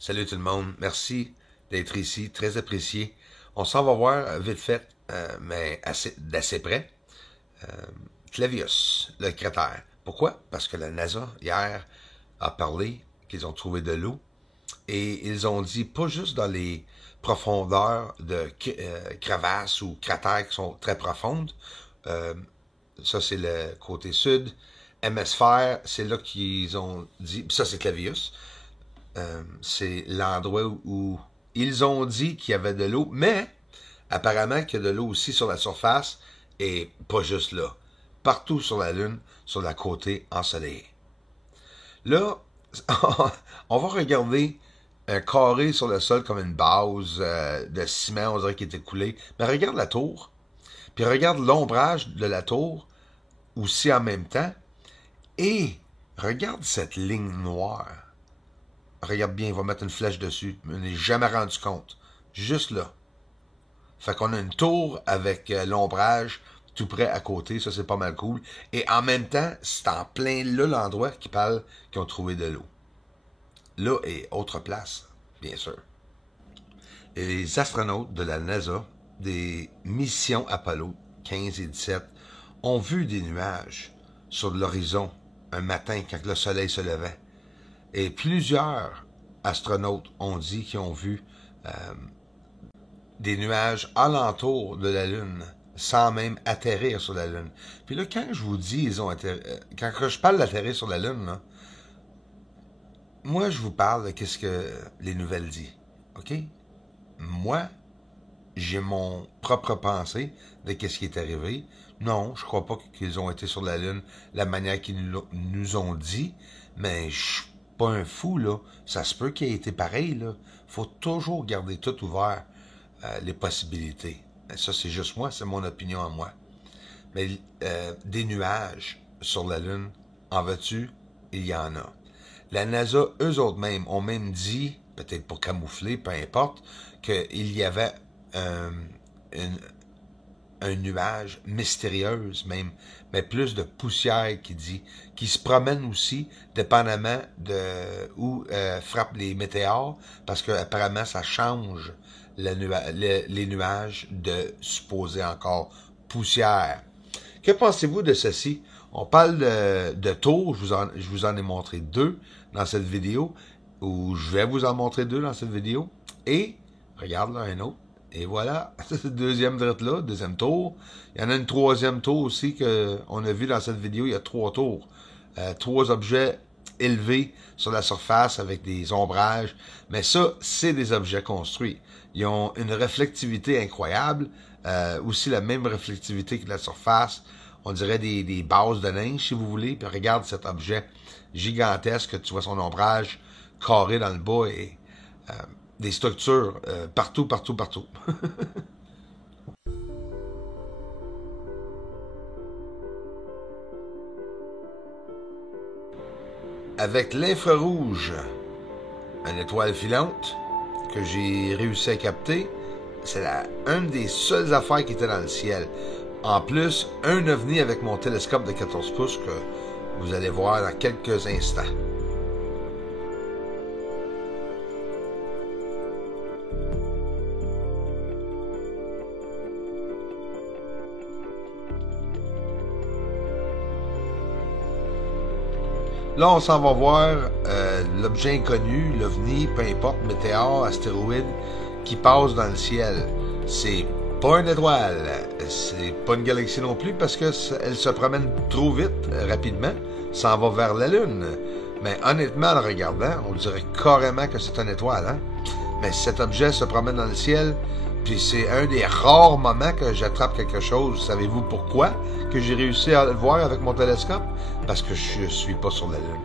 Salut tout le monde, merci d'être ici, très apprécié. On s'en va voir vite fait, mais d'assez près, Clavius, le cratère. Pourquoi? Parce que la NASA, hier, a parlé qu'ils ont trouvé de l'eau et ils ont dit, pas juste dans les profondeurs de crevasses ou cratères qui sont très profondes, euh, ça c'est le côté sud, hémisphère, c'est là qu'ils ont dit, ça c'est Clavius, c'est l'endroit où ils ont dit qu'il y avait de l'eau, mais apparemment qu'il y a de l'eau aussi sur la surface et pas juste là. Partout sur la Lune, sur la côté ensoleillée. Là, on va regarder un carré sur le sol comme une base de ciment, on dirait qu'il était coulé. Mais regarde la tour, puis regarde l'ombrage de la tour aussi en même temps, et regarde cette ligne noire. Regarde bien, il va mettre une flèche dessus. Je n'ai jamais rendu compte. Juste là. Fait qu'on a une tour avec l'ombrage tout près à côté. Ça, c'est pas mal cool. Et en même temps, c'est en plein là l'endroit qui parle qu'ils ont trouvé de l'eau. Là et autre place, bien sûr. Et les astronautes de la NASA, des missions Apollo 15 et 17, ont vu des nuages sur l'horizon un matin quand le soleil se levait. Et plusieurs astronautes ont dit qu'ils ont vu des nuages alentour de la Lune, sans même atterrir sur la Lune. Puis là, quand je vous dis, quand je parle d'atterrir sur la Lune, là, moi, je vous parle de qu'est-ce que les nouvelles disent. OK? Moi, j'ai mon propre pensée de qu'est-ce qui est arrivé. Non, je crois pas qu'ils ont été sur la Lune la manière qu'ils nous ont dit, mais je suis pas un fou, là. Ça se peut qu'il ait été pareil, là. Faut toujours garder tout ouvert, les possibilités. Mais ça, c'est juste moi, c'est mon opinion à moi. Mais des nuages sur la Lune, en veux-tu? Il y en a. La NASA, eux autres mêmes, ont même dit, peut-être pour camoufler, peu importe, qu'il y avait un nuage mystérieuse même, mais plus de poussière qui se promène aussi, dépendamment de où frappent les météores, parce que apparemment ça change les nuages de supposée encore poussière. Que pensez-vous de ceci? On parle de tours, je vous en ai montré deux dans cette vidéo, ou je vais vous en montrer deux dans cette vidéo, et regarde là un autre. Et voilà, c'est le deuxième drette là, deuxième tour. Il y en a une troisième tour aussi qu'on a vu dans cette vidéo, il y a trois tours. Trois objets élevés sur la surface avec des ombrages. Mais ça, c'est des objets construits. Ils ont une réflectivité incroyable, aussi la même réflectivité que la surface. On dirait des bases de neige, si vous voulez. Puis regarde cet objet gigantesque, tu vois son ombrage carré dans le bas et des structures partout. Avec l'infrarouge, une étoile filante que j'ai réussi à capter, c'est une des seules affaires qui était dans le ciel. En plus, un ovni avec mon télescope de 14 pouces que vous allez voir dans quelques instants. Là, on s'en va voir l'objet inconnu, l'OVNI, peu importe, météore, astéroïde, qui passe dans le ciel. C'est pas une étoile, c'est pas une galaxie non plus, parce que elle se promène trop vite, rapidement, s'en va vers la Lune. Mais honnêtement, en le regardant, on dirait carrément que c'est une étoile, hein? Mais cet objet se promène dans le ciel, puis c'est un des rares moments que j'attrape quelque chose. Savez-vous pourquoi que j'ai réussi à le voir avec mon télescope? Parce que je suis pas sur la Lune.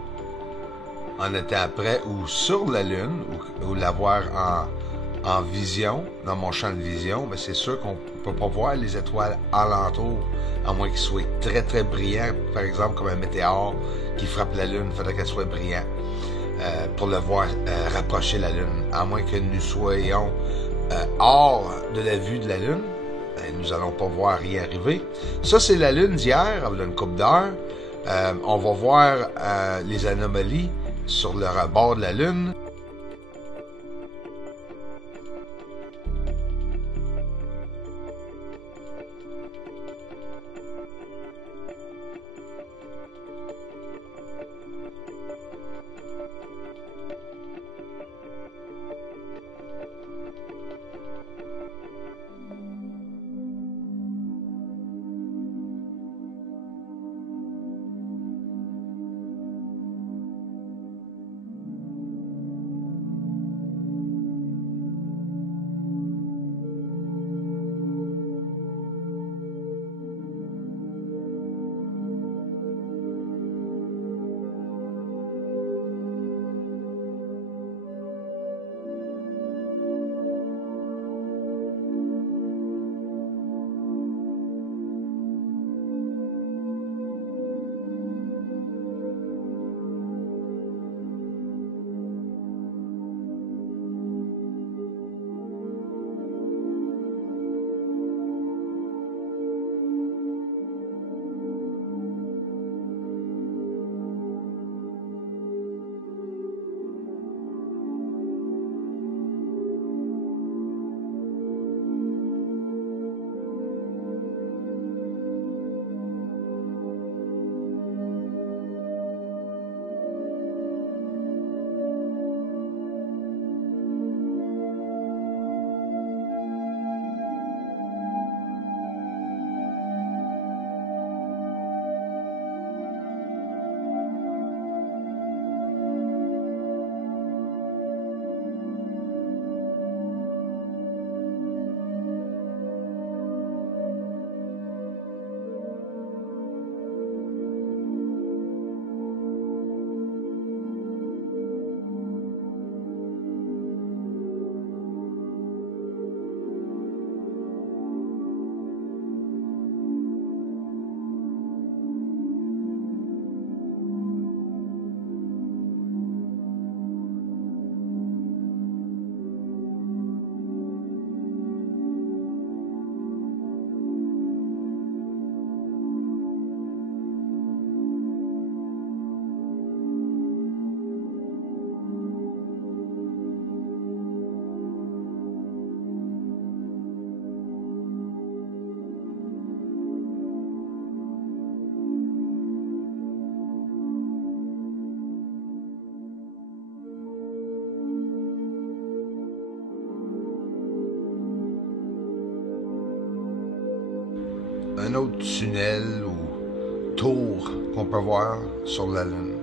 En étant près ou sur la Lune, ou l'avoir en vision, dans mon champ de vision, mais c'est sûr qu'on peut pas voir les étoiles alentour, à moins qu'ils soient très très brillants, par exemple comme un météore qui frappe la Lune, il faudrait qu'elle soit brillante pour le voir rapprocher la Lune. À moins que nous soyons hors de la vue de la Lune, nous allons pas voir y arriver. Ça, c'est la Lune d'hier, avec une coupe d'heure. On va voir les anomalies sur le rebord de la Lune. un autre tunnel ou tour qu'on peut voir sur la Lune.